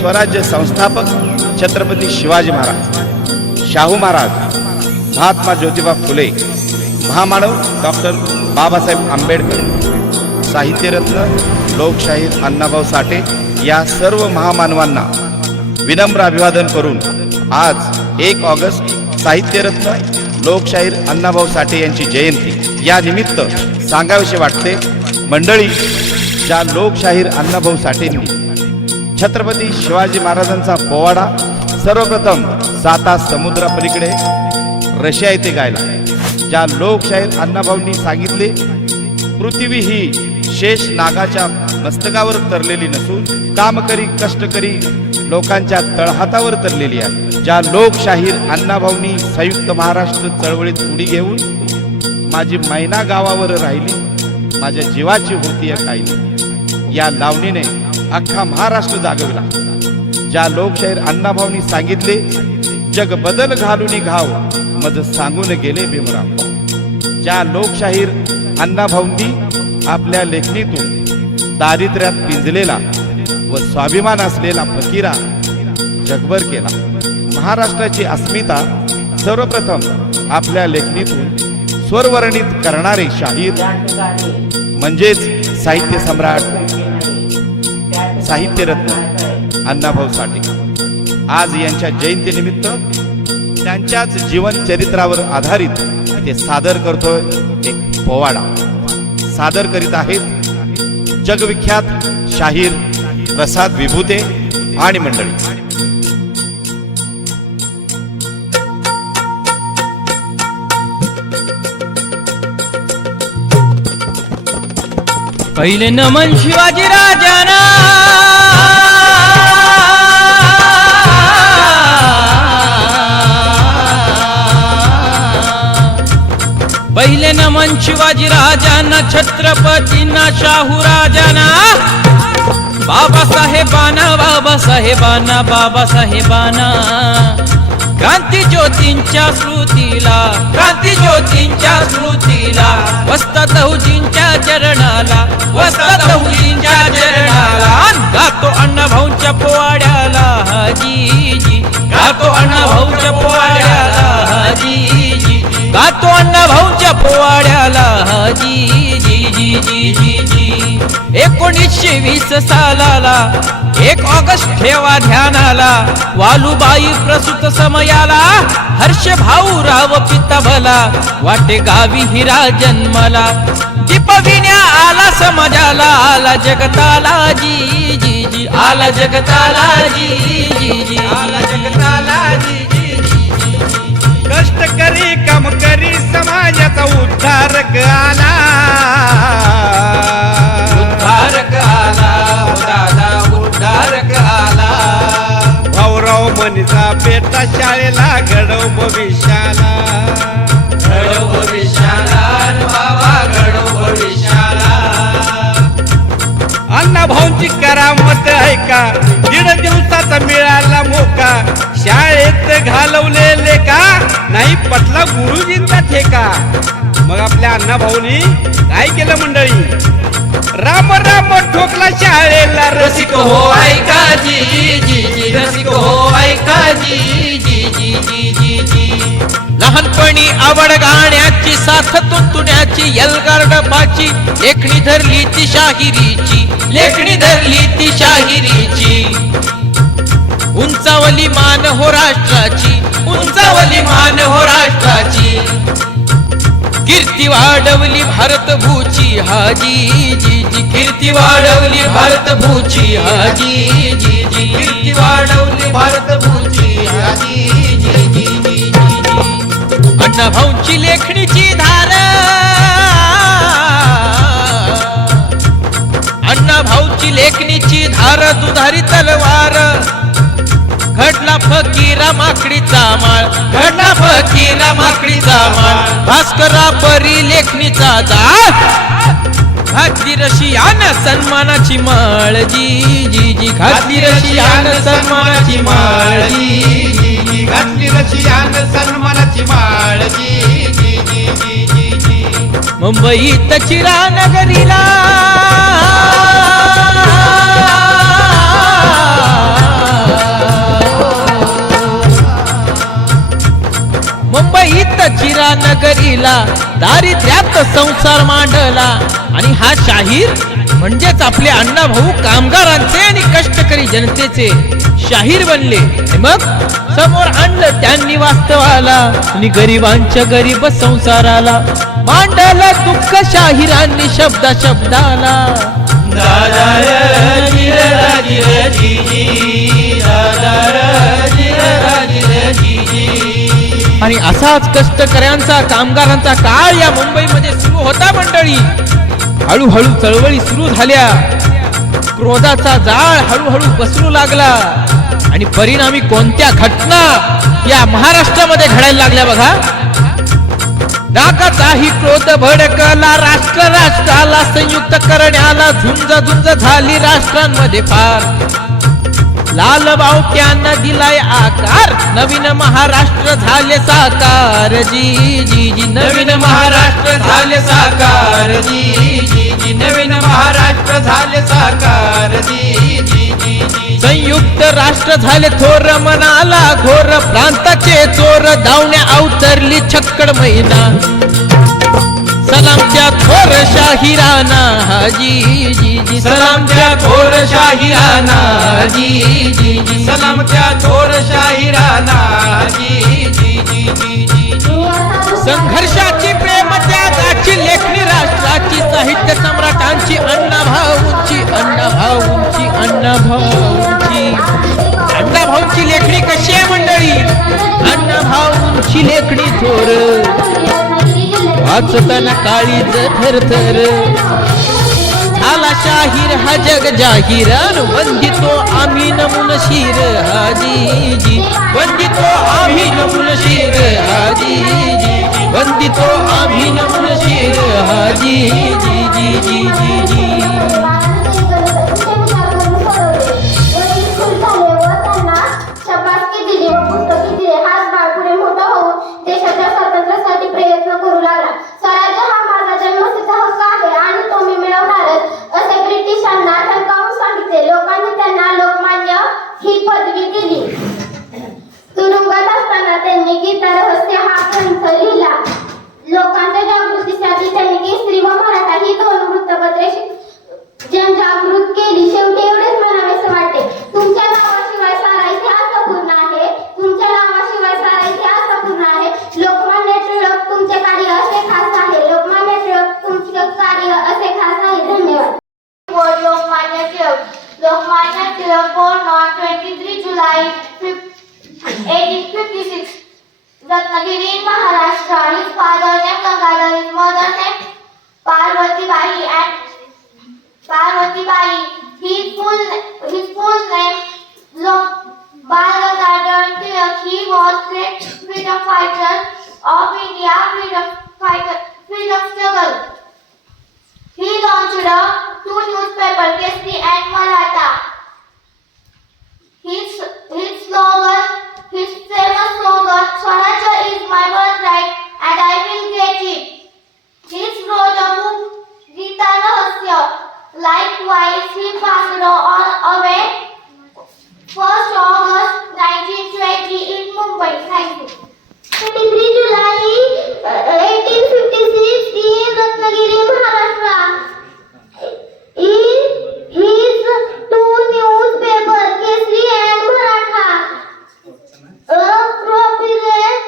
स्वराज्य संस्थापक छत्रपती शिवाजी महाराज, शाहू महाराज, महात्मा ज्योतिबा फुले, महामानव डॉक्टर बाबासाहेब आंबेडकर, साहित्यरत्न लोकशाहीर अण्णाभाऊ साठे या सर्व महामानवांना विनम्र अभिवादन करून आज 1 ऑगस्ट साहित्यरत्न लोकशाहीर अण्णाभाऊ साठे यांची जयंती या निमित्त सांगावेसे वाटते। मंडळी, ज्या लोकशाहीर अण्णाभाऊ साठेंनी छत्रपती शिवाजी महाराजांचा पोवाडा सर्वप्रथम 7 समुद्रापलीकडे रशिया येथे गायला, ज्या लोकशाहीर अण्णाभाऊंनी सांगितले पृथ्वी ही शेष नागाच्या मस्तकावर तरलेली नसून कामकरी कष्टकरी लोकांच्या तळहातावर तरलेली आहे, ज्या लोकशाहीर अण्णाभाऊंनी संयुक्त महाराष्ट्र चळवळीत उडी घेऊन माझी मैना गावावर राहिली, माझ्या जीवाची होती कायली या लावणीने अख्खा महाराष्ट्र जागविला, ज्या लोकशाहीर अण्णाभाऊंनी सांगितले जग बदल घालून घाव मज सांगून गेले भीमराव, ज्या लोकशाहीर अण्णाभाऊंनी आपल्या लेखणीतून दारिद्र्यात पिंजलेला व स्वाभिमान असलेला फकीरा जगभर केला, महाराष्ट्राची अस्मिता सर्वप्रथम आपल्या लेखणीतून स्वरवर्णित करणारे शाहीर म्हणजेच साहित्य सम्राट साहित्यरत्न अण्णाभाऊ साठे। आज यांच्या जयंतीनिमित्त त्यांच्याच जीवन चरित्रावर आधारित ते सादर करतोय एक पोवाडा। सादर करीत आहेत जगविख्यात शाहीर प्रसाद विभूते आणि मंडळी। पहिले नमन शिवाजी राजाना, पहिले नमन शिवाजी राजांना, छत्रपतींना, शाहू राजांना, बाबासाहेबांना, बाबासाहेबांना, बाबासाहेबांना, क्रांती ज्योतींच्या स्मृतीला, क्रांती ज्योतींच्या स्मृतीला, वस्तात लहुजींच्या चरणाला, वस्तात लहुजींच्या चरणाला, गातो अण्णाभाऊंच्या पोवाड्याला जी जी, गातो अण्णाभाऊंच्या पोवाड्याला जी जी, गातो अण्णाभाऊंच्या पोवाड्याला जी जी जी जी जी जी। 1920 सालाला 1 ऑगस्ट ठेवा ध्यानाला, वालुबाई प्रसूत समयाला, हर्ष भाऊराव पिता भला, वाटे गावी हिरा जन्मला, दीपविण्या आला समाजाला, आला जगताला जी जी जी, आला जगताला जी जी जी, आला जगताला जी जी जी जी। कष्टकरी कामकरी समाजाचा उद्धारक आला, उद्धारक आला, दादा उद्धारक आला, भाऊराव मनीचा बेटा शाळेला घडव भविष्याला, घडव भविष्याला, बाबा घडव भविष्याला। अण्णाभाऊंची करामत ऐका, 1.5 दिवसाचा मिळाला मोका, शाळेत घालवलेले का नाही पटला गुरुजींचा ठेका। मग आपल्या अण्णाभाऊनी काय केलं मंडळी, राम राम ठोकला शाळेला, रसिक हो ऐका जी जी जी, रसिक हो ऐका जी जी जी जी जी जी। लहानपणी आवड गाण्याची, साथ तुंतुण्याची, एल्गार डबाची, लेखणी धरली ती शाहिरीची, लेखणी धरली ती शाहिरीची, उंचावली मान हो राष्ट्राची, उंचावली मान हो राष्ट्राची, कीर्ती वाढवली भारत भूची हाजी जी जी, कीर्ती वाढवली भारत भूची हाजी जी जी, कीर्ती वाढवली भारत भूची हाजी जी जी जी जी। अण्णाभाऊंची लेखणीची धार, अण्णाभाऊंची लेखणीची धार, दुधारी तलवार, घडला फकीरा माकडीचा माळ, घडला फकीरा माकडीचा माळ, भास्करा परी लेखणीचा जाळ, घातली रशियान सन्मानाची माळ जी जी जी, घातली रशियान सन्मानाची माळ जी जी जी, घातली रशियान सन्मानाची माळ जी जी जी जी जी जी। मुंबईत चिरा नगरीला मुंबईत चिरा नगरीला दारिद्र्यात संसार मांडला. आणि हा शाहीर म्हणजेच आपले अण्णाभाऊ कामगारांचे आणि कष्टकरी जनतेचे शाहीर बनले. मग समोर आणलं त्यांनी वास्तवाला आणि गरिबांच्या गरीब संसाराला मांडलं दुःख शाहिरांनी शब्दा शब्दाला. आणि असाच कष्टकऱ्यांचा कामगारांचा काळ या मुंबईमध्ये सुरू होता मंडळी. हळूहळू चळवळी सुरू झाल्या. क्रोधाचा जाळ हळूहळू पसरू लागला आणि परिणामी कोणत्या घटना या महाराष्ट्रामध्ये घडायला लागल्या बघा. नाकाचाही क्रोध भडकला राष्ट्र राष्ट्राला संयुक्त करण्याला झुंज झुंज झाली राष्ट्रांमध्ये फार. लाल बावट्यांना दिलाय आकार नवीन महाराष्ट्र झाले साकार. जी जी जी नवीन महाराष्ट्र झाले साकार. जी जी जी नवीन महाराष्ट्र झाले साकार. जी जी जी संयुक्त राष्ट्र झाले थोर मनाला घोर प्रांताचे चोर धावण्या अवतरली छक्कड महिना. सलामच्या थोर शाहिराना जी जी जी सलामच्या थोर शाहिराना जी जी जी सलामच्या थोर शाहिराना जी जी जी जी जी. संघर्षाची प्रेम त्यागाची लेखणी राष्ट्राची साहित्य सम्राटांची अण्णाभाऊंची अण्णाभाऊंची अण्णाभाऊंची अण्णाभाऊंची लेखणी कशी आहे मंडळी. अण्णाभाऊंची लेखणी थोर वाचताना काळीज थरथर झाला शाहीर हा जग जाहीर. वंदितो आम्ही नमुन शिर हाजी जी वंदितो आम्ही नमुन शिर हाजी जी वंदितो आम्ही नमुन शिर हाजी जी जी जी जी जी. लोकांच्या जागृतीसाठी त्यांनी केसरी व मराठा ही दोन वृत्तपत्रे जनजागृत केली. शेवटी एवढेच म्हणावेसे वाटते. तुमच्या नावाशिवाय सारा इतिहास अपूर्ण आहे. तुमच्या नावाशिवाय सारा इतिहास अपूर्ण आहे. लोकमान्य टिळक तुमचे कार्य असे खास आहे. लोकमान्य टिळक तुमचे कार्य असे खास आहे. धन्यवाद. Lokmanya Tilak. Lokmanya Tilak born on 23 July 1856. Ratnagiri in Maharashtra. His father named Gangadhar, his mother named Parvatibai and Parvatibai. His full name Bal Gangadhar Tilak. He was great freedom fighter of India, freedom struggle. He launched two newspapers, Kesari and Maratha. His famous slogan, Swarajya is my birthright and I will get it. He wrote a book, Gita Rahasya. Likewise, he passed on away 1st August 1920 in Mumbai. Thank you. 23 July 1856 in Ratnagiri, Maharashtra. In his two newspapers, Kesari and Maratha, a prominent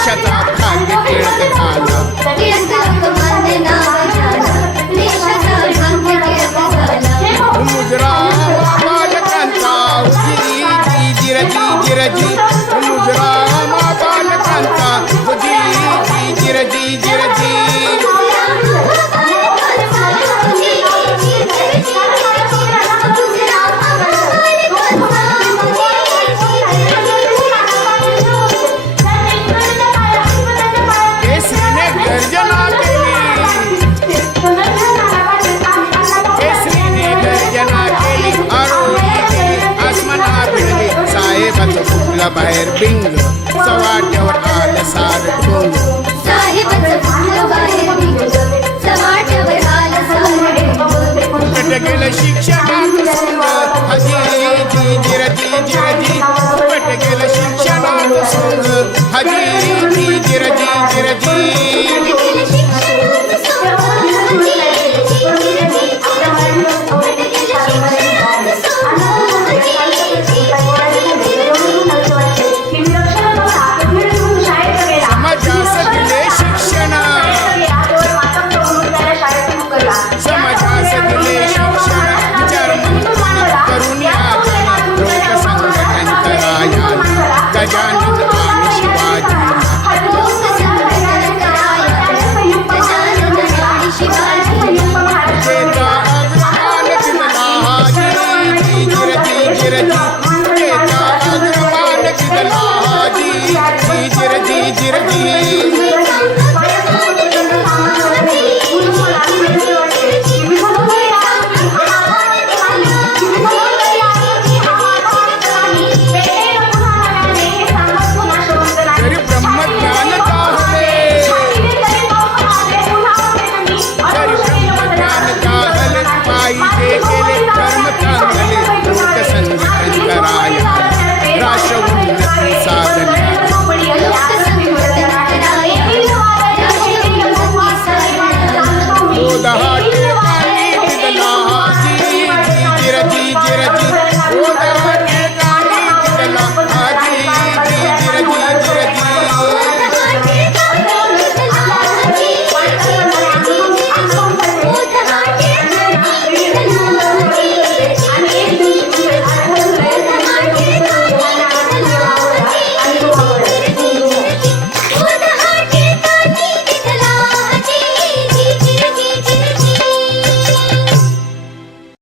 देशाचा भाग्य टिळक झाला मुजरा बालकांचा जी जिरजी जिरजी मुजरा बालकांचा जी जिरजी जिरजी केसरीने गर्जना केली केसरीने गर्जना केली आरोळी केली आसमाना भिडली साहेबाचं फुटला बाहेर बिंग